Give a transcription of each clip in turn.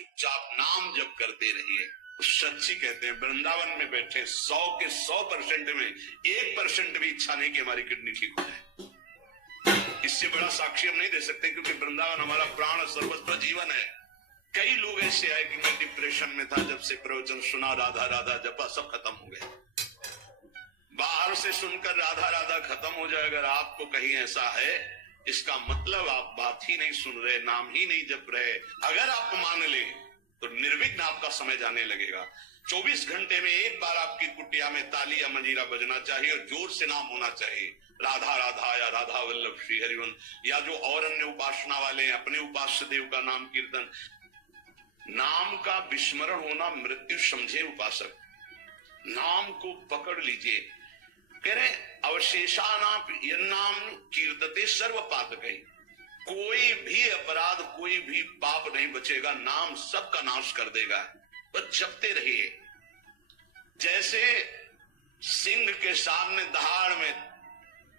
चुपचाप नाम जप करते रहिए। सच्ची कहते हैं वृंदावन में बैठे 100 के 100% में 1% भी इच्छा नहीं कि हमारी किडनी ठीक हो जाए। इससे बड़ा साक्षी हम नहीं दे सकते, क्योंकि वृंदावन हमारा प्राण सर्वस्व जीवन है। कई लोग ऐसे आए कि मैं डिप्रेशन में था, जब से प्रवचन सुना राधा राधा जपा सब खत्म हो गया। बाहर से सुनकर राधा राधा खत्म हो जाए, अगर आपको कहीं ऐसा है इसका मतलब आप बात ही नहीं सुन रहे, नाम ही नहीं जप रहे। अगर आप मान ले तो निर्विघ्न आपका समय जाने लगेगा। 24 घंटे में एक बार आपकी कुटिया में ताली या मंजीरा बजना चाहिए और जोर से नाम होना चाहिए, राधा राधा या राधा वल्लभ श्री हरिवंश, या जो और अन्य उपासना वाले हैं अपने उपास्य देव का नाम कीर्तन। नाम का विस्मरण होना मृत्यु समझे उपासक, नाम को पकड़ लीजिए। कह रहे अवशेषानाम यन्नाम कीर्तते सर्व पातकै, कोई भी अपराध कोई भी पाप नहीं बचेगा, नाम सबका नाश कर देगा। बस जपते रहिए। जैसे सिंह के सामने दहाड़ में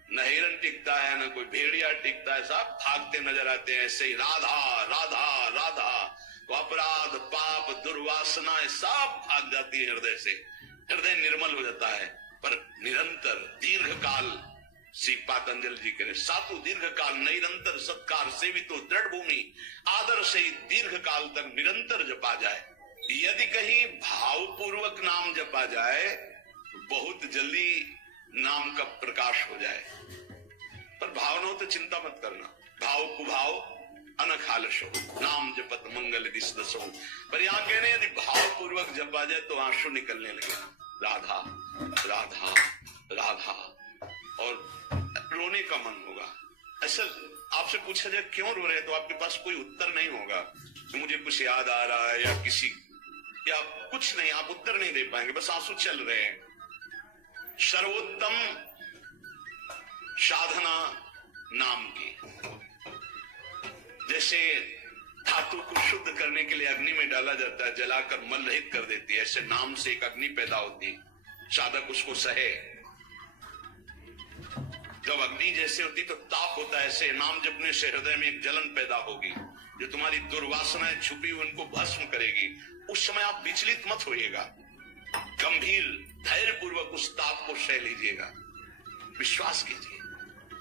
न हिरन टिकता है न कोई भेड़िया टिकता है, सब भागते नजर आते हैं, ऐसे ही राधा राधा राधा तो अपराध पाप दुर्वासनाएं सब भाग जाती है हृदय से, हृदय निर्मल हो जाता है। पर निरंतर दीर्घ काल, श्री पातंजल जी कह रहे सातु दीर्घ काल निरंतर सत्कार सेवितो दृढ़ भूमि, आदर से दीर्घ काल तक निरंतर जपा जाए। यदि कहीं भावपूर्वक नाम जपा जाए बहुत जल्दी नाम का प्रकाश हो जाए। पर भावनाओं तो चिंता मत करना, भाव कुभाव अनखालशो नाम जपत मंगल दिस दसो। पर यहाँ कह रहे यदि भावपूर्वक जपा जाए तो आंसू निकलने लगे, राधा राधा राधा, और रोने का मन होगा। असल आपसे पूछा जाए क्यों रो रहे हैं तो आपके पास कोई उत्तर नहीं होगा कि मुझे कुछ याद आ रहा है या किसी या कुछ नहीं, आप उत्तर नहीं दे पाएंगे, बस आंसू चल रहे हैं। सर्वोत्तम साधना नाम की, जैसे धातु को शुद्ध करने के लिए अग्नि में डाला जाता है, जलाकर मल रहित कर देती है, ऐसे नाम से एक अग्नि पैदा होती है, साधक उसको सहे। जब अग्नि जैसे होती तो ताप होता है, ऐसे नाम जपने से हृदय में एक जलन पैदा होगी जो तुम्हारी दुर्वासनाएं छुपी हुई उनको भस्म करेगी। उस समय आप विचलित मत होइएगा, गंभीर धैर्य पूर्वक उस ताप को सह लीजिएगा। विश्वास कीजिए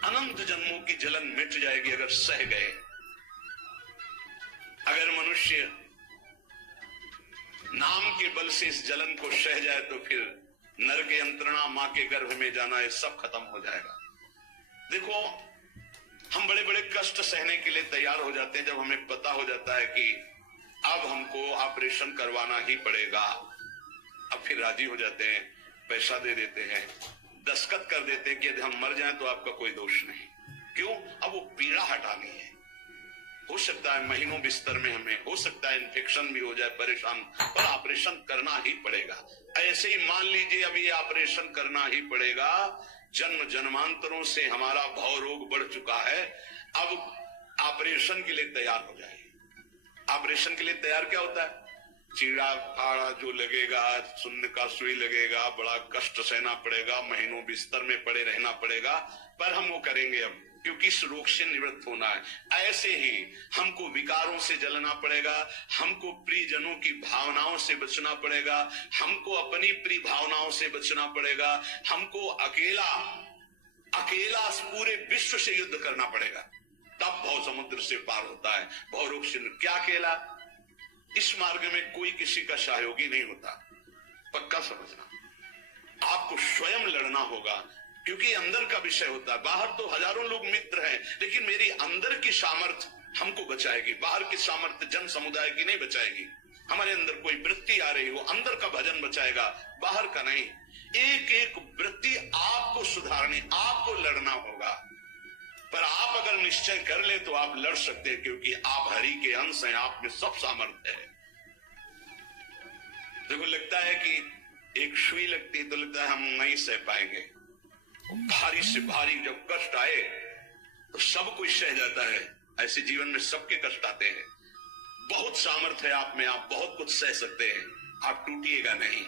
अनंत जन्मों की जलन मिट जाएगी अगर सह गए। अगर मनुष्य नाम के बल से इस जलन को सह जाए तो फिर नर के यंत्रणा, मां के गर्भ में जाना, ये सब खत्म हो जाएगा। देखो हम बड़े बड़े कष्ट सहने के लिए तैयार हो जाते हैं जब हमें पता हो जाता है कि अब हमको ऑपरेशन करवाना ही पड़ेगा। अब फिर राजी हो जाते हैं, पैसा दे देते हैं, दस्तखत कर देते हैं कि यदि हम मर जाएं तो आपका कोई दोष नहीं। क्यों? अब वो पीड़ा हटानी है। हो सकता है महीनों बिस्तर में हमें, हो सकता है इन्फेक्शन भी हो जाए, परेशान, पर ऑपरेशन करना ही पड़ेगा। ऐसे ही मान लीजिए अब ये ऑपरेशन करना ही पड़ेगा। जन्म जन्मांतरों से हमारा भव रोग बढ़ चुका है, अब ऑपरेशन के लिए तैयार हो जाए। ऑपरेशन के लिए तैयार क्या होता है? चीड़ा फाड़ा जो लगेगा, सुन्न का सुई लगेगा, बड़ा कष्ट सहना पड़ेगा, महीनों बिस्तर में पड़े रहना पड़ेगा, पर हम वो करेंगे अब, क्योंकि इस रोग से निवृत्त होना है। ऐसे ही हमको विकारों से जलना पड़ेगा, हमको प्रियजनों की भावनाओं से बचना पड़ेगा, हमको अपनी प्रिय भावनाओं से बचना पड़ेगा, हमको अकेला अकेला पूरे विश्व से युद्ध करना पड़ेगा, तब भव समुद्र से पार होता है। भव रोग से क्या अकेला? इस मार्ग में कोई किसी का सहयोगी नहीं होता, पक्का समझना। आपको स्वयं लड़ना होगा, क्योंकि अंदर का विषय होता है। बाहर तो हजारों लोग मित्र हैं, लेकिन मेरी अंदर की सामर्थ्य हमको बचाएगी, बाहर की सामर्थ्य जन समुदाय की नहीं बचाएगी। हमारे अंदर कोई वृत्ति आ रही हो, अंदर का भजन बचाएगा, बाहर का नहीं। एक एक वृत्ति आपको सुधारनी, आपको लड़ना होगा। पर आप अगर निश्चय कर ले तो आप लड़ सकते हैं, क्योंकि आप हरि के अंश हैं, आप में सब सामर्थ्य है। देखो लगता है कि एक सुई लगती है तो लगता है हम नहीं सह पाएंगे, भारी से भारी जब कष्ट आए तो सब कुछ सह जाता है। ऐसे जीवन में सबके कष्ट आते हैं। बहुत सामर्थ्य है आप में, आप बहुत कुछ सह सकते हैं, आप टूटिएगा नहीं।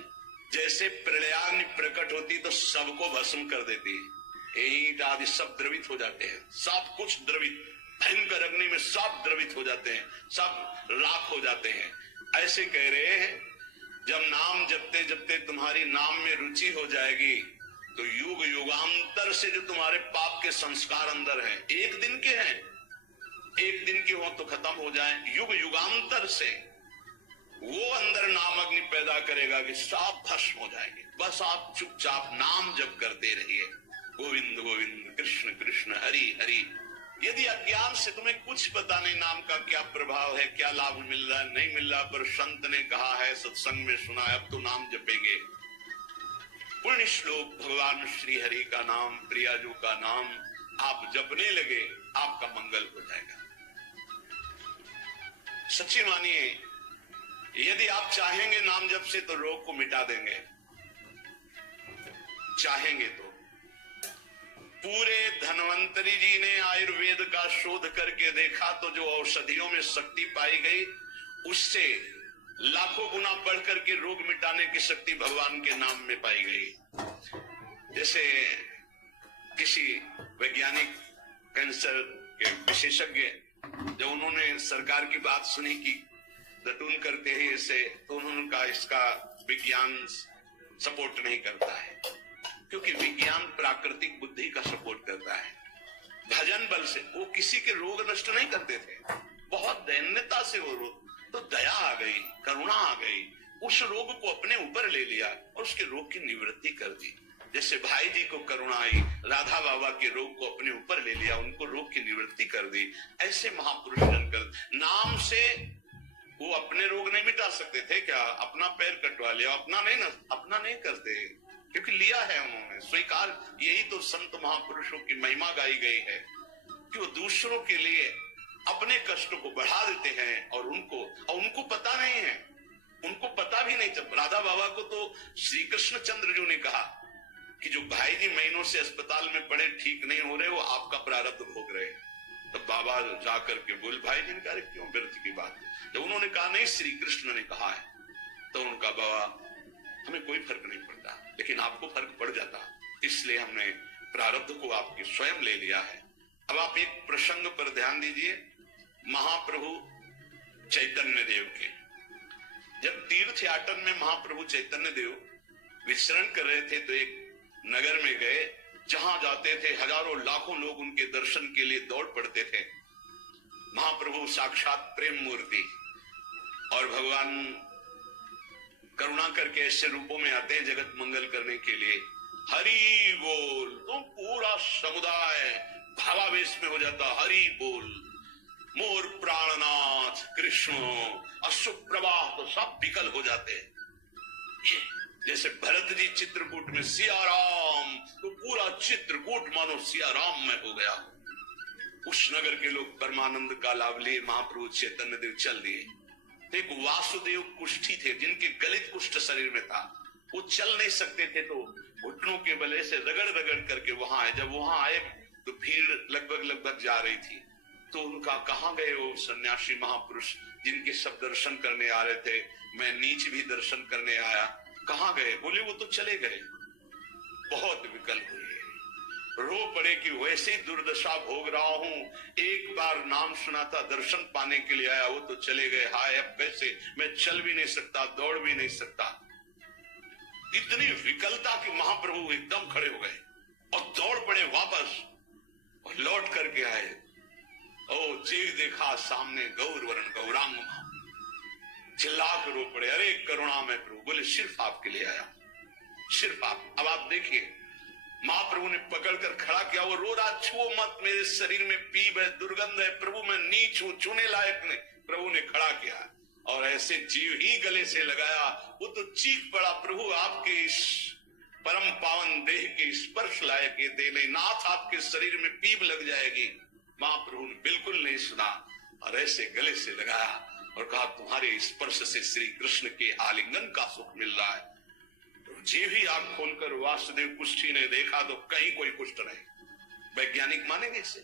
जैसे प्रलयाग्नि प्रकट होती तो सबको भस्म कर देती है, ईंट आदि सब द्रवित हो जाते हैं, सब कुछ द्रवित, भयंकर अग्नि में सब द्रवित हो जाते हैं, सब राख हो जाते हैं। ऐसे कह रहे हैं, जब नाम जपते जपते तुम्हारी नाम में रुचि हो जाएगी तो युग युगांतर से जो तुम्हारे पाप के संस्कार अंदर हैं, एक दिन के हैं, एक दिन के हो तो खत्म हो जाए, युग युगांतर से वो अंदर नाम अग्नि पैदा करेगा कि सब भस्म हो जाएंगे। बस आप चुपचाप नाम जप करते रहिए, गोविंद गोविंद कृष्ण कृष्ण हरि हरि। यदि अज्ञान से तुम्हें कुछ पता नहीं नाम का क्या प्रभाव है, क्या लाभ मिल रहा है नहीं मिल रहा, पर संत ने कहा है, सत्संग में सुना है, अब तो नाम जपेंगे। पुण्य श्लोक भगवान श्री हरि का नाम, प्रियाजू का नाम आप जपने लगे, आपका मंगल हो जाएगा। सच्ची मानिए, यदि आप चाहेंगे नाम जप से तो रोग को मिटा देंगे, चाहेंगे तो। पूरे धन्वंतरी जी ने आयुर्वेद का शोध करके देखा तो जो औषधियों में शक्ति पाई गई, उससे लाखों गुना बढ़ करके रोग मिटाने की शक्ति भगवान के नाम में पाई गई। जैसे किसी वैज्ञानिक कैंसर के विशेषज्ञ, जब उन्होंने सरकार की बात सुनी कि दतून करते हैं इसे, तो उन्होंने कहा इसका विज्ञान सपोर्ट नहीं करता है, क्योंकि विज्ञान प्राकृतिक बुद्धि का सपोर्ट करता है। भजन बल से वो किसी के रोग नष्ट नहीं करते थे, बहुत दैन्यता से वो रोग, तो दया आ गई, करुणा आ गई, उस रोग को अपने ऊपर ले लिया और उसके रोग की निवृत्ति कर दी। जैसे भाई जी को करुणा आई, राधा बाबा के रोग को अपने ऊपर ले लिया, उनको रोग की निवृत्ति कर दी। ऐसे महापुरुष जन कर नाम से वो अपने रोग नहीं मिटा सकते थे क्या? अपना पैर कटवा लिया, अपना नहीं करते, क्योंकि लिया है उन्होंने, स्वीकार। यही तो संत महापुरुषों की महिमा गाई गई है कि वो दूसरों के लिए अपने कष्ट को बढ़ा देते हैं और उनको पता नहीं है, उनको पता भी नहीं। जब राधा बाबा को तो श्री कृष्ण चंद्र जी ने कहा कि जो भाई जी महीनों से अस्पताल में पड़े, ठीक नहीं हो रहे, वो आपका प्रारब्ध भोग रहे। तब बाबा जाकर के बोल, भाई जी ने क्यों व्यर्थ की बात। जब उन्होंने कहा नहीं श्री कृष्ण ने कहा है, तो उनका बाबा हमें कोई फर्क नहीं पड़ता, लेकिन आपको फर्क पड़ जाता, इसलिए हमने प्रारब्ध को आपके स्वयं ले लिया है। अब आप एक प्रसंग पर ध्यान दीजिए, महाप्रभु चैतन्य देव के। जब तीर्थ याटन में महाप्रभु चैतन्य देव विचरण कर रहे थे तो एक नगर में गए, जहां जाते थे हजारों लाखों लोग उनके दर्शन के लिए दौड़ पड़ते थे। महाप्रभु साक्षात प्रेम मूर्ति, और भगवान करुणा करके ऐसे रूपों में आते हैं जगत मंगल करने के लिए। हरि बोल, तो पूरा समुदाय भावावेश में हो जाता, हरि बोल, मोर प्राणनाथ कृष्ण, अश्रु प्रवाह, तो सब विकल हो जाते। जैसे भरत जी चित्रकूट में सिया राम, तो पूरा चित्रकूट मानो सिया राम में हो गया। उस नगर के लोग परमानंद का लाभ लिए, महाप्रभु चैतन्य देव चल दिए। एक वासुदेव कुष्ठी थे, जिनके गलित कुष्ठ शरीर में था, वो चल नहीं सकते थे, तो घुटनों के बले से रगड़ रगड़ करके वहां आए। जब वहां आए तो भीड़ लगभग जा रही थी, तो उनका कहाँ गए वो सन्यासी महापुरुष जिनके सब दर्शन करने आ रहे थे, मैं नीच भी दर्शन करने आया, कहाँ गए? बोले वो तो चले गए। बहुत विकल हुए, रो पड़े कि वैसे ही दुर्दशा भोग रहा हूं, एक बार नाम सुना था, दर्शन पाने के लिए आया, वो तो चले गए, हाय अब कैसे, मैं चल भी नहीं सकता, दौड़ भी नहीं सकता। इतनी विकलता कि महाप्रभु एकदम खड़े हो गए और दौड़ पड़े वापस और लौट करके आए। ओ जी देखा सामने गौर वरण गौरांग, चिल्ला कर रो पड़े, अरे करुणा में प्रभु। बोले सिर्फ आपके लिए आया, सिर्फ आप। अब आप देखिए, महाप्रभु ने पकड़कर खड़ा किया, वो रो रहा, छुओ मत, मेरे शरीर में पीप है, दुर्गंध है, प्रभु मैं नीच हूं, छूने लायक नहीं। प्रभु ने खड़ा किया और ऐसे जीव ही गले से लगाया, वो तो चीख पड़ा, प्रभु आपके इस परम पावन देह के स्पर्श लायक ये देह नहीं, नाथ आपके शरीर में पीप लग जाएगी। महाप्रभु ने बिल्कुल नहीं सुना और ऐसे गले से लगाया और कहा, तुम्हारे स्पर्श से श्री कृष्ण के आलिंगन का सुख मिल रहा है। जी भी आंख खोलकर वासुदेव कुष्ठी ने देखा तो कहीं कोई कुष्ठ नहीं। वैज्ञानिक मानेंगे इसे?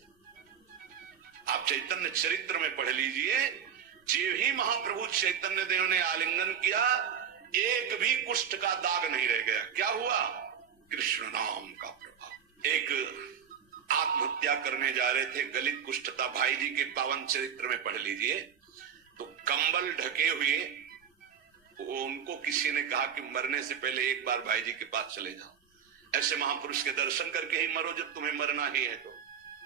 आप चैतन्य चरित्र में पढ़ लीजिए, जे ही महाप्रभु चैतन्य देव ने आलिंगन किया, एक भी कुष्ठ का दाग नहीं रह गया। क्या हुआ? कृष्ण नाम का प्रभाव। एक आत्महत्या करने जा रहे थे, गलित कुष्ठ था, भाई जी के पावन चरित्र में पढ़ लीजिए, तो कंबल ढके हुए उनको किसी ने कहा कि मरने से पहले एक बार भाई जी के पास चले जाओ, ऐसे महापुरुष के दर्शन करके ही मरो जब तुम्हें मरना ही है तो।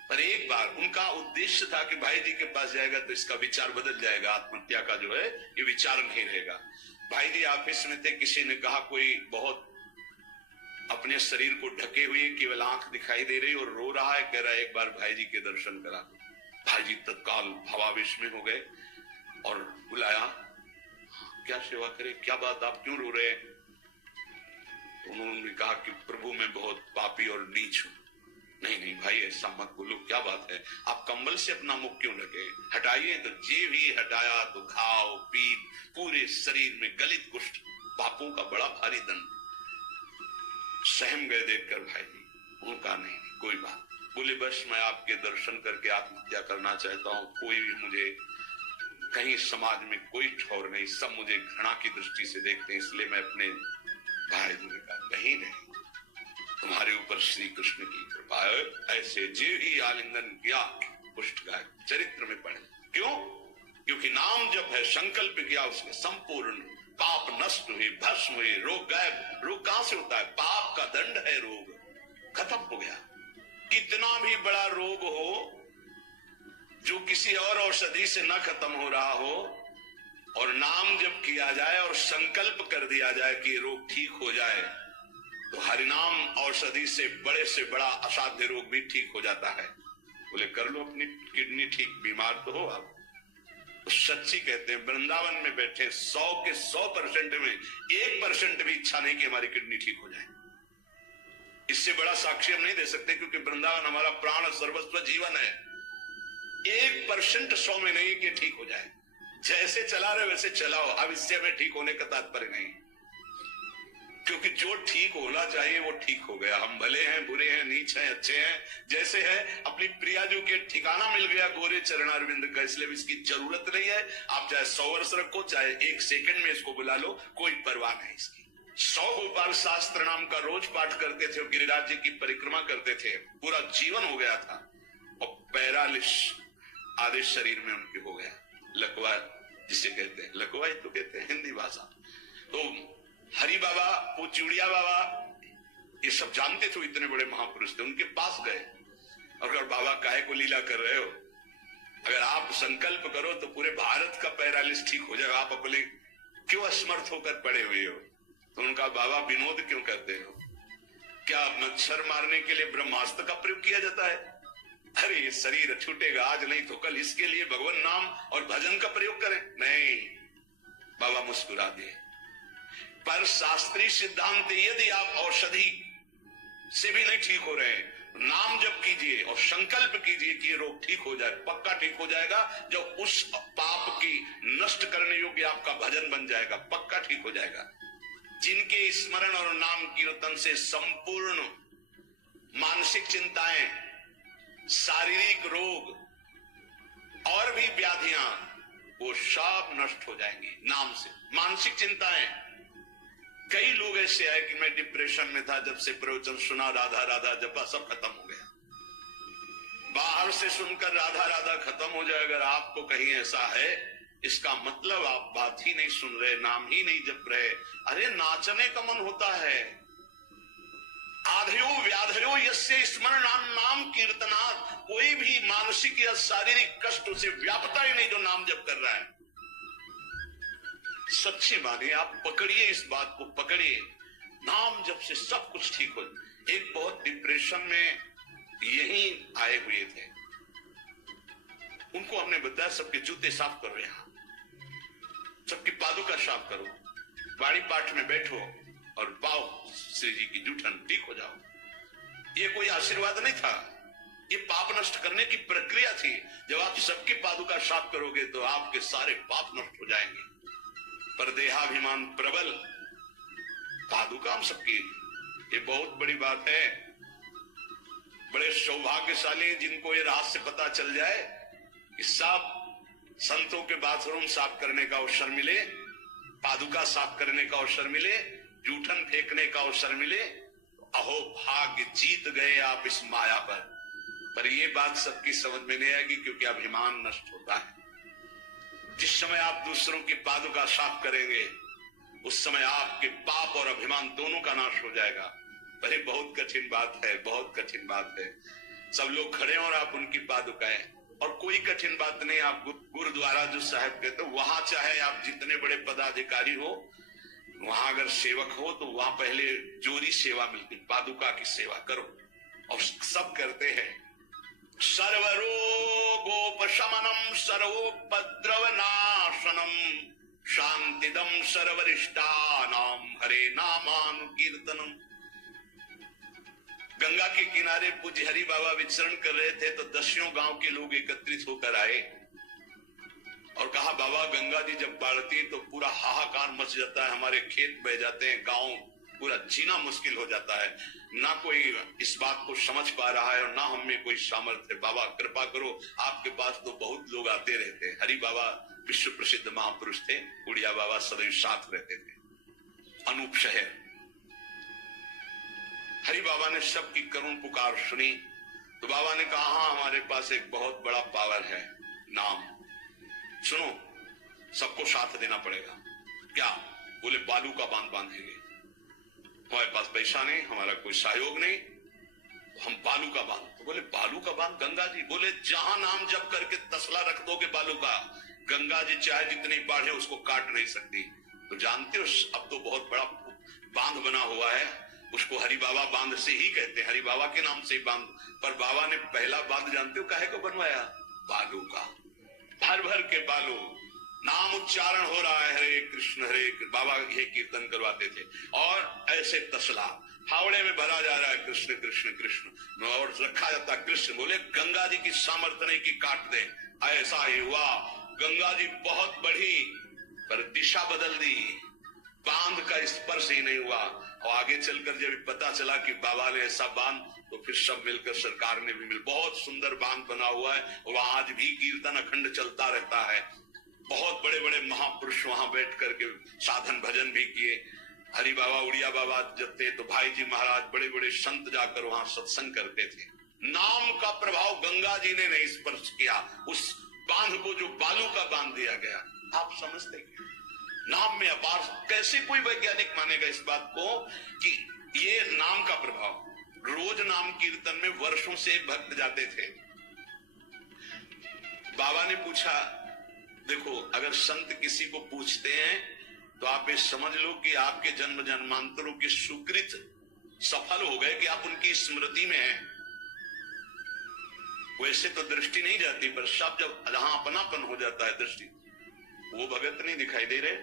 पर एक बार उनका उद्देश्य था कि भाई जी के पास जाएगा तो इसका विचार बदल जाएगा, आत्महत्या का जो है ये विचार नहीं रहेगा। भाई जी ऑफिस में थे, किसी ने कहा कोई बहुत अपने शरीर को ढके हुए केवल आंख दिखाई दे रही और रो रहा है, कह रहा है एक बार भाई जी के दर्शन करा दो। भाई जी तत्काल भावावेश में हो गए और बुलाया, क्या सेवा करे, क्या बात, आप क्यों रो रहे हैं? उन्होंने कहा कि प्रभु मैं बहुत पापी और नीच हूं। नहीं नहीं भाई ऐसा मत बोलो, क्या बात है, आप कंबल से अपना मुख क्यों ढके, हटाइए। तो जे भी हटाया तो घाव पीत पूरे शरीर में, गलित कुष्ठ, पापों का बड़ा भारी दंड। सहम गए देखकर भाई जी। उनका नहीं कोई बात, बोले बस मैं आपके दर्शन करके आत्महत्या करना चाहता हूं, कोई भी मुझे कहीं समाज में कोई ठौर नहीं, सब मुझे घृणा की दृष्टि से देखते हैं, इसलिए मैं अपने भाई जी ने कहा कहीं नहीं, तुम्हारे ऊपर श्री कृष्ण की कृपा है। ऐसे जीव ही आलिंगन किया, पुष्ट गाय चरित्र में पढ़े। क्यों? क्योंकि नाम जब है, संकल्प किया, उसने संपूर्ण पाप नष्ट हुए, भस्म हुए, रोग गायब। रोग कहां से होता है? पाप का दंड है रोग, खत्म हो गया। कितना भी बड़ा रोग हो जो किसी और औषधि से न खत्म हो रहा हो, और नाम जब किया जाए और संकल्प कर दिया जाए कि रोग ठीक हो जाए, तो हरिनाम औषधि से बड़ा असाध्य रोग भी ठीक हो जाता है। बोले कर लो अपनी किडनी ठीक, बीमार तो हो आप। तो सच्ची कहते हैं वृंदावन में बैठे 100 के 100% में 1% भी इच्छा नहीं कि हमारी किडनी ठीक हो जाए। इससे बड़ा साक्ष्य हम नहीं दे सकते, क्योंकि वृंदावन हमारा प्राण सर्वस्व जीवन है। 1% 100 में नहीं कि ठीक हो जाए, जैसे चला रहे वैसे चलाओ। अब इससे हमें ठीक होने का तात्पर्य नहीं, क्योंकि जो ठीक होना चाहिए वो ठीक हो गया। हम भले हैं, बुरे हैं, नीच हैं, अच्छे हैं, जैसे है। अपनी प्रिया जो के ठिकाना मिल गया गोरे चरणारविंद का, इसलिए इसकी जरूरत नहीं है। आप चाहे 100 वर्ष रखो, चाहे 1 सेकंड में इसको बुला लो, कोई परवाह नहीं इसकी। 100 गोपाल शास्त्र नाम का रोज पाठ करते थे, गिरिराज जी की परिक्रमा करते थे, पूरा जीवन हो गया था, और पैरालिस आधे शरीर में उनके हो गया। लकवा जिसे कहते हैं, लकवा ही तो कहते हैं हिंदी भाषा। तो हरि बाबा, पूचुड़िया बाबा, ये सब जानते थे, इतने बड़े महापुरुष थे। उनके पास गए और अगर बाबा काहे को लीला कर रहे हो, अगर आप संकल्प करो तो पूरे भारत का पैरालिस ठीक हो जाएगा, आप अपने क्यों असमर्थ होकर पड़े हुए हो? तो उनका बाबा विनोद क्यों करते हो? क्या मच्छर मारने के लिए ब्रह्मास्त्र का प्रयोग किया जाता है? अरे ये शरीर छूटेगा आज नहीं तो कल, इसके लिए भगवान नाम और भजन का प्रयोग करें। नहीं, बाबा मुस्कुरा दिए। पर शास्त्रीय सिद्धांत, यदि आप औषधि से भी नहीं ठीक हो रहे, नाम जप कीजिए और संकल्प कीजिए कि ये रोग ठीक हो जाए, पक्का ठीक हो जाएगा। जब उस पाप की नष्ट करने योग्य आपका भजन बन जाएगा, पक्का ठीक हो जाएगा। जिनके स्मरण और नाम कीर्तन से संपूर्ण मानसिक चिंताएं, शारीरिक रोग और भी व्याधियां, वो सब नष्ट हो जाएंगी नाम से। मानसिक चिंताएं, कई लोग ऐसे आए कि मैं डिप्रेशन में था, जब से प्रवचन सुना राधा राधा जपा, सब खत्म हो गया। बाहर से सुनकर राधा राधा खत्म हो जाए, अगर आपको कहीं ऐसा है, इसका मतलब आप बात ही नहीं सुन रहे, नाम ही नहीं जप रहे। अरे नाचने का मन होता है। आधयो व्याधयो यस्य स्मरणान नाम कीर्तनात्, कोई भी मानसिक या शारीरिक कष्ट उसे व्यापता ही नहीं जो नाम जप कर रहा है। सच्ची मानिए, आप पकड़िए इस बात को, पकड़िए, नाम जप से सब कुछ ठीक हो। एक बहुत डिप्रेशन में यही आए हुए थे, उनको हमने बताया सबके जूते साफ करो, यहां सबकी पादुका साफ करो, वाणी पाठ में बैठो और पाओ श्री जी की जूठन, ठीक हो जाओ। ये कोई आशीर्वाद नहीं था, ये पाप नष्ट करने की प्रक्रिया थी। जब आप सबकी पादुका साफ करोगे तो आपके सारे पाप नष्ट हो जाएंगे। पर देहाभिमान प्रबल, पादुका हम सबकी, ये बहुत बड़ी बात है। बड़े सौभाग्यशाली जिनको ये रहस्य पता चल जाए कि साफ संतों के बाथरूम साफ करने का अवसर मिले, पादुका साफ करने का अवसर मिले, जूठन फेंकने का अवसर मिले, अहो भाग्य, जीत गए आप इस माया पर ये बात सबकी समझ में नहीं आएगी, क्योंकि अभिमान नष्ट होता है। जिस समय आप दूसरों की पादुका साफ करेंगे, उस समय आपके पाप और अभिमान दोनों का नाश हो जाएगा। अरे बहुत कठिन बात है, बहुत कठिन बात है। सब लोग खड़े और आप उनकी पादुकाएं, और कोई कठिन बात नहीं। आप गुरुद्वारा जो साहब कहते हो, वहां चाहे आप जितने बड़े पदाधिकारी हो, वहां अगर सेवक हो तो वहां पहले जोरी सेवा मिलती, पादुका की सेवा करो। और सब करते हैं। सर्वरोगोपशमनम सर्वोपद्रव नाशनम शांतिदम सर्वरिष्टानाम हरे नामानुकीर्तनम। गंगा के किनारे पूज्य हरि बाबा विचरण कर रहे थे तो 10 गांव के लोग एकत्रित होकर आए और कहा, बाबा गंगा जी जब बढ़ती तो पूरा हाहाकार मच जाता है, हमारे खेत बह जाते हैं, गांव पूरा जीना मुश्किल हो जाता है। ना कोई इस बात को समझ पा रहा है और ना हम में कोई सामर्थ्य। बाबा कृपा करो, आपके पास तो बहुत लोग आते रहते हैं। हरि बाबा विश्व प्रसिद्ध महापुरुष थे, उड़िया बाबा सदैव साथ रहते थे। अनूप शहर। हरि बाबा ने सबकी करुण पुकार सुनी तो बाबा ने कहा, हाँ हमारे पास एक बहुत बड़ा पावर है, नाम। सुनो, सबको साथ देना पड़ेगा। क्या? बोले बालू का बांध बांधेंगे। हमारे पास पैसा नहीं, हमारा कोई सहयोग नहीं, हम बालू का बांध। तो बोले बालू का बांध गंगा जी। बोले जहां नाम जप करके तसला रख दोगे बालू का, गंगा जी चाहे जितनी बाढ़े उसको काट नहीं सकती। तो जानते हो अब तो बहुत बड़ा बांध बना हुआ है, उसको हरि बाबा बांध से ही कहते हैं, हरि बाबा के नाम से बांध। पर बाबा ने पहला बांध जानते हो काहे को बनवाया? बालू का। भर भर के बालू, नाम उच्चारण हो रहा है, हरे कृष्ण हरे कृष्ण। बाबा ये कीर्तन करवाते थे और ऐसे तसला फावड़े में भरा जा रहा है, कृष्ण कृष्ण कृष्ण, और रखा जाता कृष्ण। बोले गंगा जी की सामर्थ्य नहीं कि काट दे। ऐसा ही हुआ, गंगा जी बहुत बढ़ी पर दिशा बदल दी, बांध का स्पर्श ही नहीं हुआ। और आगे चलकर जब पता चला कि बाबा ने ऐसा बांध, तो फिर सब मिलकर सरकार ने भी बहुत सुंदर बांध बना हुआ है और आज भी कीर्तन अखंड चलता रहता है। बहुत बड़े बड़े महापुरुष वहां बैठ करके साधन भजन भी किए। हरि बाबा उड़िया बाबा जब थे तो भाई जी महाराज बड़े बड़े संत जाकर वहां सत्संग करते थे। नाम का प्रभाव गंगा जी ने नहीं स्पर्श किया, उस बांध को जो बालू का बांध दिया गया। आप समझते हैं नाम में अपार। कैसे कोई वैज्ञानिक मानेगा इस बात को कि ये नाम का प्रभाव। रोज नाम कीर्तन में वर्षों से भक्त जाते थे। बाबा ने पूछा, देखो अगर संत किसी को पूछते हैं तो आप ये समझ लो कि आपके जन्म जन्मांतरों के सुकृत सफल हो गए कि आप उनकी स्मृति में हैं। वैसे तो दृष्टि नहीं जाती, पर सब जब जहां अपनापन हो जाता है दृष्टि, वो भगत नहीं दिखाई दे रहे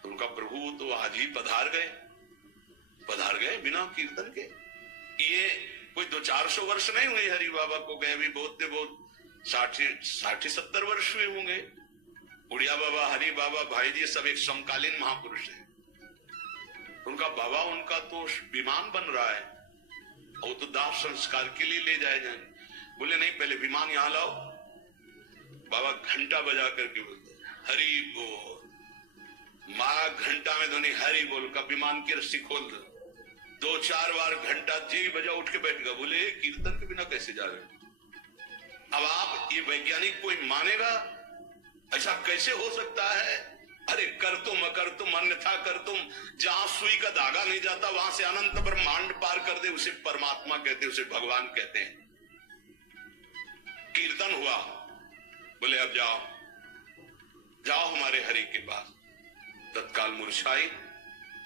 तो उनका प्रभु तो आज ही पधार गए बिना कीर्तन के। ये कोई 200-400 वर्ष नहीं हुए हरि बाबा को गए भी, बहुत 60-70 वर्ष हुए होंगे। उड़िया बाबा, हरि बाबा, भाई जी सब एक समकालीन महापुरुष हैं। उनका बाबा, उनका तो विमान बन रहा है, वो तो दाह संस्कार के लिए ले जाए जाए। बोले नहीं, पहले विमान यहां लाओ। बाबा घंटा बजा करके बोलते हरि बोल। मारा घंटा में ध्वनि हरि बोल का, विमान की रस्सी खोल दो। 2-4 बार घंटा जी बजा, उठ के बैठ गया। बोले कीर्तन के बिना कैसे जा रहे? अब आप ये वैज्ञानिक कोई मानेगा? ऐसा कैसे हो सकता है? अरे कर तुम अकर तुम अन्यथा कर तुम, जहां सुई का धागा नहीं जाता वहां से अनंत ब्रह्मांड पार कर दे, उसे परमात्मा कहते, उसे भगवान कहते हैं। कीर्तन हुआ, बोले अब जाओ हमारे हरि के पास। तत्काल मुरझाई,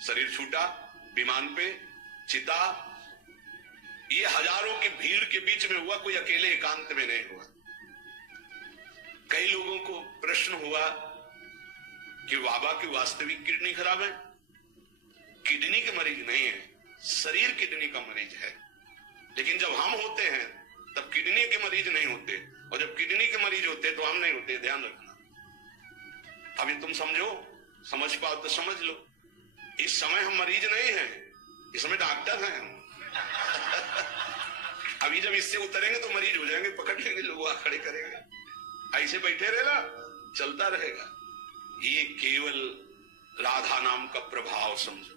शरीर छूटा, विमान पे चिता। ये हजारों की भीड़ के बीच में हुआ, कोई अकेले एकांत में नहीं हुआ। कई लोगों को प्रश्न हुआ कि बाबा की वास्तविक किडनी खराब है। किडनी के मरीज नहीं है, शरीर किडनी का मरीज है। लेकिन जब हम होते हैं तब किडनी के मरीज नहीं होते, और जब किडनी के मरीज होते तो हम नहीं होते। ध्यान रखना। अभी तुम समझो, समझ पाओ तो समझ लो। इस समय हम मरीज नहीं हैं, इस समय डॉक्टर हैं हम। अभी जब इससे उतरेंगे तो मरीज हो जाएंगे, पकड़ लेंगे लोग, खड़े करेंगे। ऐसे बैठे रहना, चलता रहेगा। ये केवल राधा नाम का प्रभाव समझो।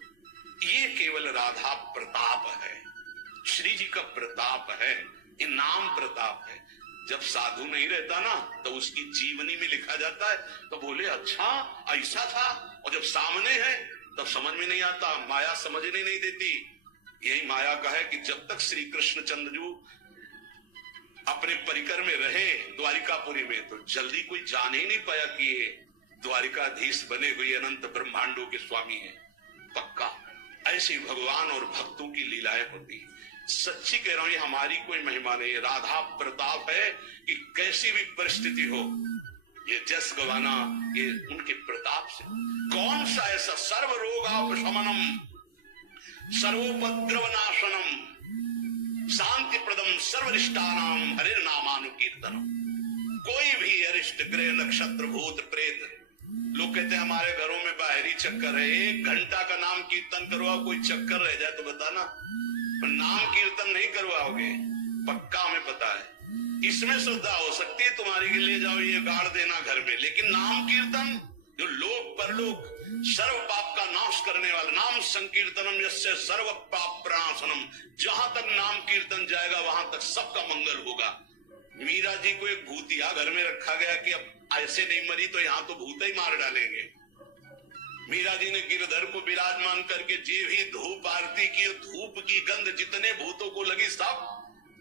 ये केवल राधा प्रताप है, श्री जी का प्रताप है, ये नाम प्रताप है। जब साधु नहीं रहता ना तो उसकी जीवनी में लिखा जाता है तो बोले अच्छा ऐसा था, और जब सामने है तब समझ में नहीं आता, माया समझने नहीं देती। यही माया का है कि जब तक श्री कृष्ण चंद्रजू अपने परिकर में रहे द्वारिकापुरी में, तो जल्दी कोई जान ही नहीं पाया कि ये द्वारिकाधीश बने हुए अनंत ब्रह्मांडों के स्वामी हैं। पक्का ऐसी भगवान और भक्तों की लीलाएं होती है। सच्ची कह रहा हूं, ये हमारी कोई महिमा नहीं है, राधा प्रताप है कि कैसी भी परिस्थिति हो ये जस गवाना, ये उनके प्रताप से। कौन सा ऐसा सर्व रोगापशमनम सर्वोपद्रव नाशनम शांति प्रदम सर्वरिष्टानाम हरे नामानुकीर्तनम। कोई भी अरिष्ट ग्रह नक्षत्र भूत प्रेत, लोग कहते हैं हमारे घरों में बाहरी चक्कर है, 1 घंटा का नाम कीर्तन करवाओ, कोई चक्कर रह जाए तो बताना। नाम कीर्तन नहीं करवाओगे, पक्का हमें पता है। इसमें श्रद्धा हो सकती है तुम्हारी कि ले जाओ ये गाड़ देना घर में, लेकिन नाम कीर्तन जो लोक परलोक सर्व पाप का नाश करने वाला, नाम संकीर्तनम यस्य सर्व पाप प्रणाशनम, जहां तक नाम कीर्तन जाएगा वहां तक सबका मंगल होगा। मीरा जी को एक भूतिया घर में रखा गया कि अब ऐसे नहीं मरी तो यहाँ तो भूत ही मार डालेंगे। मीरा जी ने गिरधर को विराजमान करके जे भी धूप आरती की, धूप की गंध जितने भूतों को लगी सब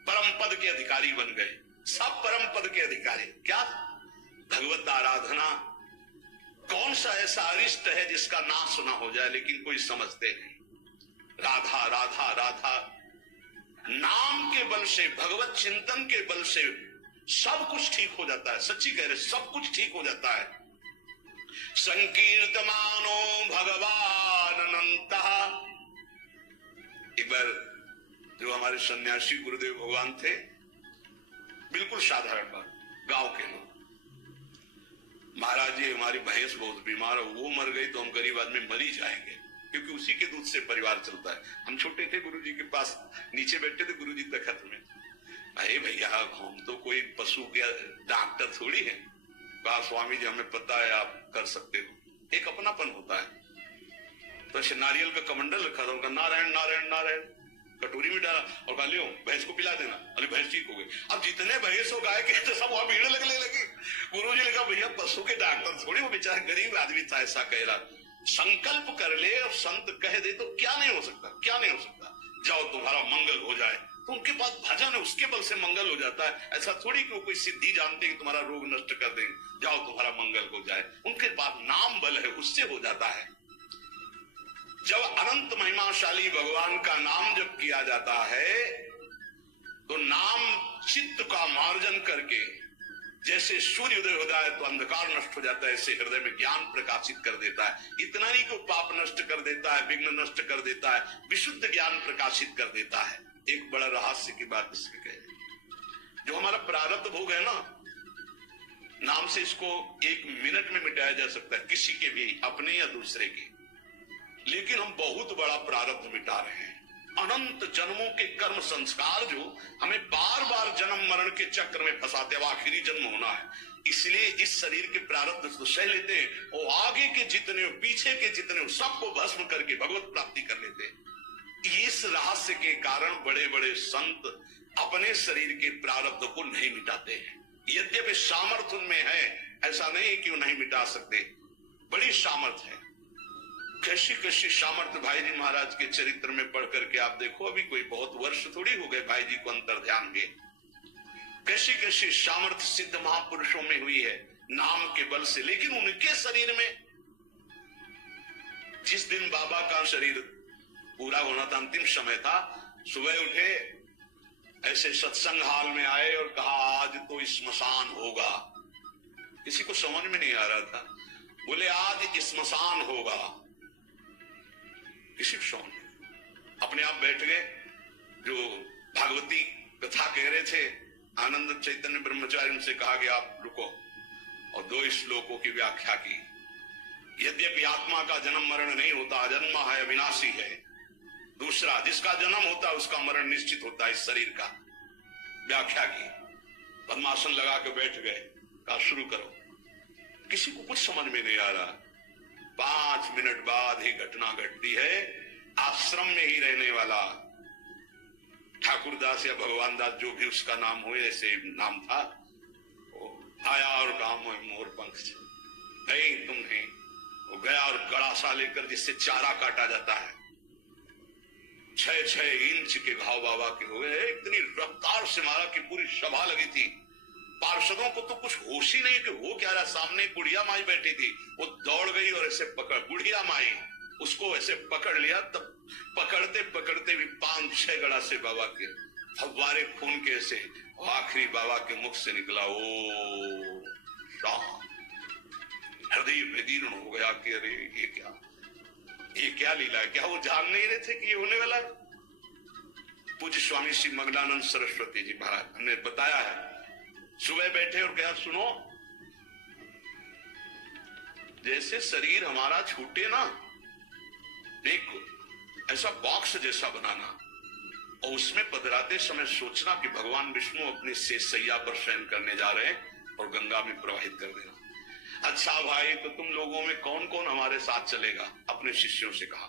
परम पद के अधिकारी बन गए, सब परम पद के अधिकारी। क्या भगवत आराधना, कौन सा ऐसा अरिष्ट है जिसका नाश ना हो जाए, लेकिन कोई समझते नहीं। राधा राधा राधा, नाम के बल से, भगवत चिंतन के बल से सब कुछ ठीक हो जाता है। सच्ची कह रहे, सब कुछ ठीक हो जाता है। संकीर्तमानो भगवान अनंतः। एक बार जो हमारे सन्यासी गुरुदेव भगवान थे, बिल्कुल साधारण बात, गांव के लोग, महाराज जी हमारी भैंस बहुत बीमार है, वो मर गई तो हम गरीब आदमी मर ही जाएंगे, क्योंकि उसी के दूध से परिवार चलता है। हम छोटे थे, गुरुजी के पास नीचे बैठे थे, गुरुजी तखत में। अरे भैया हम तो कोई पशु के डॉक्टर थोड़ी है। कहा स्वामी जी हमें पता है आप कर सकते हो। एक अपनापन होता है। तो ऐसे नारियल का कमंडल रखा था, उनका नारायण नारायण नारायण कटोरी में डाला और कहा लियो भैंस को पिला देना। अरे भैंस ठीक हो गई। अब जितने भैंस हो गाय के तो सब वहां भीड़ लगने लगी। गुरुजी ने कहा भैया पशु के डॉक्टर थोड़ी, वो बेचारा गरीब आदमी था, ऐसा कह रहा। संकल्प कर ले और संत कह दे तो क्या नहीं हो सकता, क्या नहीं हो सकता। जाओ तुम्हारा मंगल हो जाए, तो उनके पास भजन है, उसके बल से मंगल हो जाता है। ऐसा थोड़ी कि वो कोई सिद्धि जानते हैं कि तुम्हारा रोग नष्ट कर देंगे, जाओ तुम्हारा मंगल हो जाए। उनके पास नाम बल है, उससे हो जाता है। जब अनंत महिमाशाली भगवान का नाम जब किया जाता है तो नाम चित्त का मार्जन करके, जैसे सूर्य उदय होता है तो अंधकार नष्ट हो जाता है, ऐसे हृदय में ज्ञान प्रकाशित कर देता है। इतना ही को पाप नष्ट कर देता है, विघ्न नष्ट कर देता है, विशुद्ध ज्ञान प्रकाशित कर देता है। एक बड़ा रहस्य की बात इसके कहे, जो हमारा प्रारब्ध भोग है ना, नाम से इसको 1 मिनट में मिटाया जा सकता है, किसी के भी, अपने या दूसरे के। लेकिन हम बहुत बड़ा प्रारब्ध मिटा रहे हैं। अनंत जन्मों के कर्म संस्कार जो हमें बार बार जन्म मरण के चक्र में फंसाते, अब आखिरी जन्म होना है, इसलिए इस शरीर के प्रारब्ध तो सह लेते हैं और आगे के जितने हो, पीछे के जितने हो, सबको भस्म करके भगवत प्राप्ति कर लेते हैं। इस रहस्य के कारण बड़े बड़े संत अपने शरीर के प्रारब्ध को नहीं मिटाते हैं। यद्यपि सामर्थ्य उनमें है, ऐसा नहीं कि वो नहीं मिटा सकते, बड़ी सामर्थ्य है। कैसी कैसी सामर्थ्य भाई जी महाराज के चरित्र में पढ़ करके आप देखो, अभी कोई बहुत वर्ष थोड़ी हो गए भाई जी को अंतर ध्यान के। कैसी कैसी सामर्थ्य सिद्ध महापुरुषों में हुई है नाम के बल से। लेकिन उनके शरीर में, जिस दिन बाबा का शरीर पूरा होना था, अंतिम समय था, सुबह उठे, ऐसे सत्संग हाल में आए और कहा आज तो स्मशान होगा। किसी को समझ में नहीं आ रहा था, बोले आज स्मशान होगा। किसी को अपने आप बैठ गए। जो भागवती कथा कह रहे थे आनंद चैतन्य ब्रह्मचारी, उनसे कहा कि आप रुको, और 2 श्लोकों की व्याख्या की। यद्यपि आत्मा का जन्म मरण नहीं होता, अजन्मा है, अविनाशी है। दूसरा, जिसका जन्म होता है उसका मरण निश्चित होता है, इस शरीर का। व्याख्या की, पद्मासन लगा के बैठ गए, कहा शुरू करो। किसी को कुछ समझ में नहीं आ रहा। 5 मिनट बाद ही घटना घटती है। आश्रम में ही रहने वाला ठाकुरदास या भगवान दास, जो भी उसका नाम हो, ऐसे नाम था, वो आया और कहा मोर पंख नहीं, तुम नहीं। वो गया और गड़ा पासा लेकर जिससे चारा काटा जाता है, 6-6 इंच के घाव बाबा के हुए। इतनी रफ्तार से मारा कि पूरी सभा लगी थी। पार्षदों को तो कुछ होश ही नहीं कि वो क्या रहा। सामने बुढ़िया माई बैठी थी, वो दौड़ गई और ऐसे पकड़, बुढ़िया माई उसको ऐसे पकड़ लिया। तब पकड़ते पकड़ते भी 5-6 गड़ा से बाबा के फव्वारे खून के ऐसे, आखिरी बाबा के मुख से निकला, ओ शाह। हृदय विदीर्ण हो गया कि अरे ये क्या लीला है। क्या वो जान नहीं रहे थे कि ये होने वाला है? पूज्य स्वामी श्री मंगलानंद सरस्वती जी महाराज ने बताया है, सुबह बैठे और कहा, सुनो, जैसे शरीर हमारा छूटे ना, देखो ऐसा बॉक्स जैसा बनाना और उसमें पधराते समय सोचना कि भगवान विष्णु अपने शेषशैया पर शयन करने जा रहे हैं और गंगा में प्रवाहित कर देना। अच्छा भाई, तो तुम लोगों में कौन कौन हमारे साथ चलेगा? अपने शिष्यों से कहा।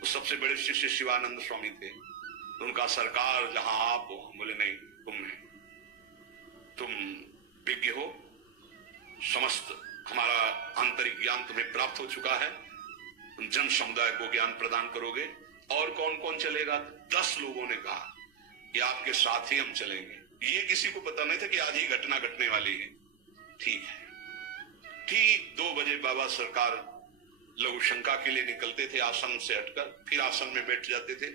तो सबसे बड़े शिष्य शिवानंद स्वामी थे। तो उनका, सरकार जहां आप हो। बोले नहीं, तुम विज्ञ हो, समस्त हमारा आंतरिक ज्ञान तुम्हें प्राप्त हो चुका है, तुम जन समुदाय को ज्ञान प्रदान करोगे। और कौन कौन चलेगा? 10 लोगों ने कहा कि आपके साथ ही हम चलेंगे। ये किसी को पता नहीं था कि आज ही घटना घटने वाली है। ठीक है। ठीक 2 बजे बाबा सरकार लघु शंका के लिए निकलते थे, आसन से हटकर, फिर आसन में बैठ जाते थे।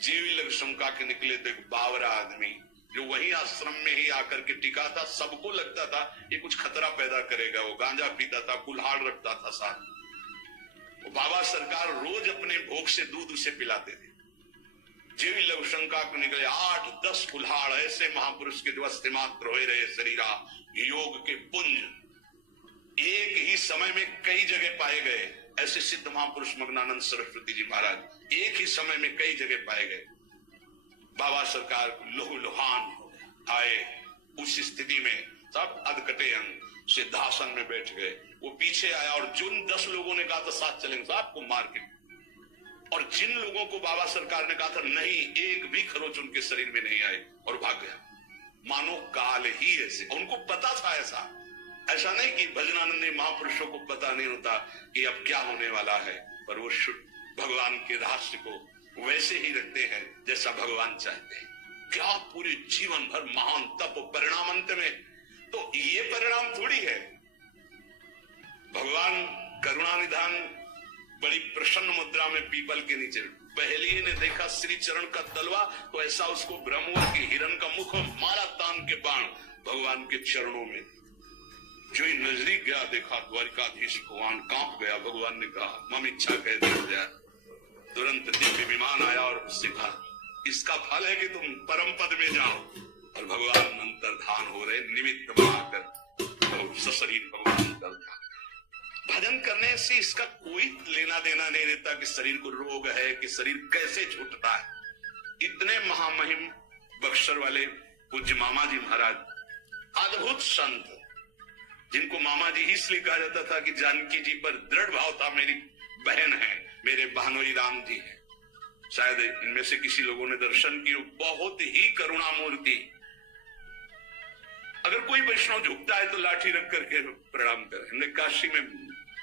जीवी लघु शंका के निकले तो एक बावरा आदमी जो वही आश्रम में ही आकर के टिका था। सबको लगता था ये कुछ खतरा पैदा करेगा। वो गांजा पीता था, कुल्हाड़ रखता था साथ। वो बाबा सरकार रोज अपने भोग से दूध उसे पिलाते थे। जीवी लघु शंका को निकले 8-10 कुल्हाड़ ऐसे महापुरुष के जो अस्थिमात्र हो रहे शरीरा, योग के पुंज एक ही समय में कई जगह पाए गए। ऐसे सिद्ध महापुरुष मग्नानंद सरस्वती जी महाराज एक ही समय में कई जगह पाए गए। बाबा सरकार लुहान आए। उस स्थिति में सब अधकटे अंग सिद्धासन में बैठ गए। वो पीछे आया और जिन 10 लोगों ने कहा था साथ चलेंगे, साहब को मार के, और जिन लोगों को बाबा सरकार ने कहा था नहीं, एक भी खरोच उनके शरीर में नहीं आए और भाग गया। मानो काल ही ऐसे, उनको पता था ऐसा नहीं कि भजनानंदी महापुरुषों को पता नहीं होता कि अब क्या होने वाला है, पर वो भगवान के रहस्य को वैसे ही रखते हैं जैसा भगवान चाहते हैं। क्या पूरे जीवन भर महान तप, परिणाम अंत में तो ये परिणाम थोड़ी है। भगवान करुणा निधान बड़ी प्रसन्न मुद्रा में पीपल के नीचे, पहली ने देखा श्री चरण का तलवा तो ऐसा उसको भ्रम हुआ कि हिरण का मुख मारा तान के बाण भगवान के चरणों में। जो ही नजदीक गया देखा द्वारिकाधीश भगवान कांप गया। भगवान ने कहा, मम इच्छा कह दिया। तुरंत दिव्य विमान आया और उससे कहा, इसका फल है कि तुम परम पद में जाओ। और भगवान अंतर्धान हो रहे, निमित्त बनाकर सशरीर भगवान अंतर्धान। भजन करने से इसका कोई लेना देना नहीं रहता कि शरीर को रोग है, कि शरीर कैसे छूटता है। इतने महामहिम बक्सर वाले पूज्य मामा जी महाराज, अद्भुत संत, जिनको मामा जी इसलिए कहा जाता था कि जानकी जी पर दृढ़ भाव था, मेरी बहन है, मेरे बहनोई राम जी है। शायद इनमें से किसी लोगों ने दर्शन किए। बहुत ही करुणा मूर्ति। अगर कोई वैष्णव झुकता है तो लाठी रख करके प्रणाम करें। हमने काशी में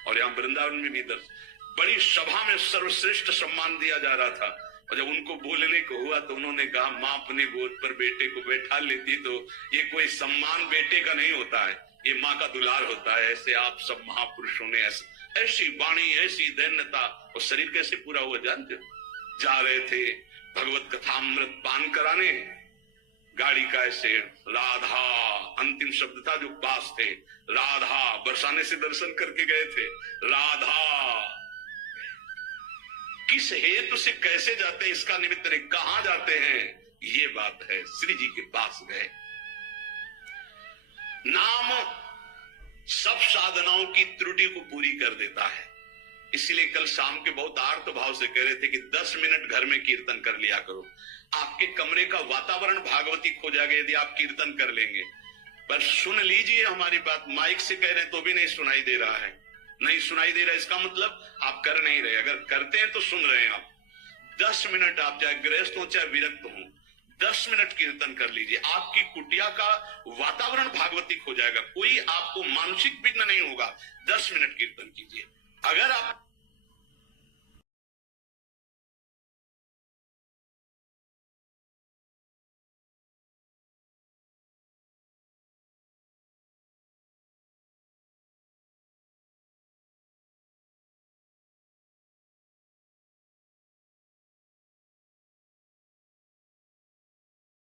और यहाँ वृंदावन में भी बड़ी सभा में सर्वश्रेष्ठ सम्मान दिया जा रहा था, और जब उनको बोलने को हुआ तो उन्होंने कहा, माँ अपने गोद पर बेटे को बैठा लेती तो ये कोई सम्मान बेटे का नहीं होता है, ये माँ का दुलार होता है। ऐसे आप सब महापुरुषों ने ऐसी वाणी, ऐसी दैन्यता, और शरीर कैसे पूरा हुआ जानते? जा रहे थे भगवत कथामृत पान कराने, गाड़ी का ऐसे राधा अंतिम शब्द था जो पास थे, राधा बरसाने से दर्शन करके गए थे। राधा किस हेतु से कैसे जाते हैं, इसका निमित्त नहीं, कहां जाते हैं ये बात है। श्री जी के पास गए। नाम सब साधनाओं की त्रुटि को पूरी कर देता है। इसलिए कल शाम के बहुत आर्त भाव से कह रहे थे कि 10 मिनट घर में कीर्तन कर लिया करो। आपके कमरे का वातावरण भागवती खो जाएगा यदि आप कीर्तन कर लेंगे। बस सुन लीजिए हमारी बात। माइक से कह रहे तो भी नहीं सुनाई दे रहा है, नहीं सुनाई दे रहा, इसका मतलब आप कर नहीं रहे। अगर करते हैं तो सुन रहे हैं आप। 10 मिनट आप चाहे गृहस्थ हो चाहे विरक्त हो, 10 मिनट कीर्तन कर लीजिए। आपकी कुटिया का वातावरण भागवती खो जाएगा, कोई आपको मानसिक विघ्न नहीं होगा। 10 मिनट कीर्तन कीजिए। अगर आप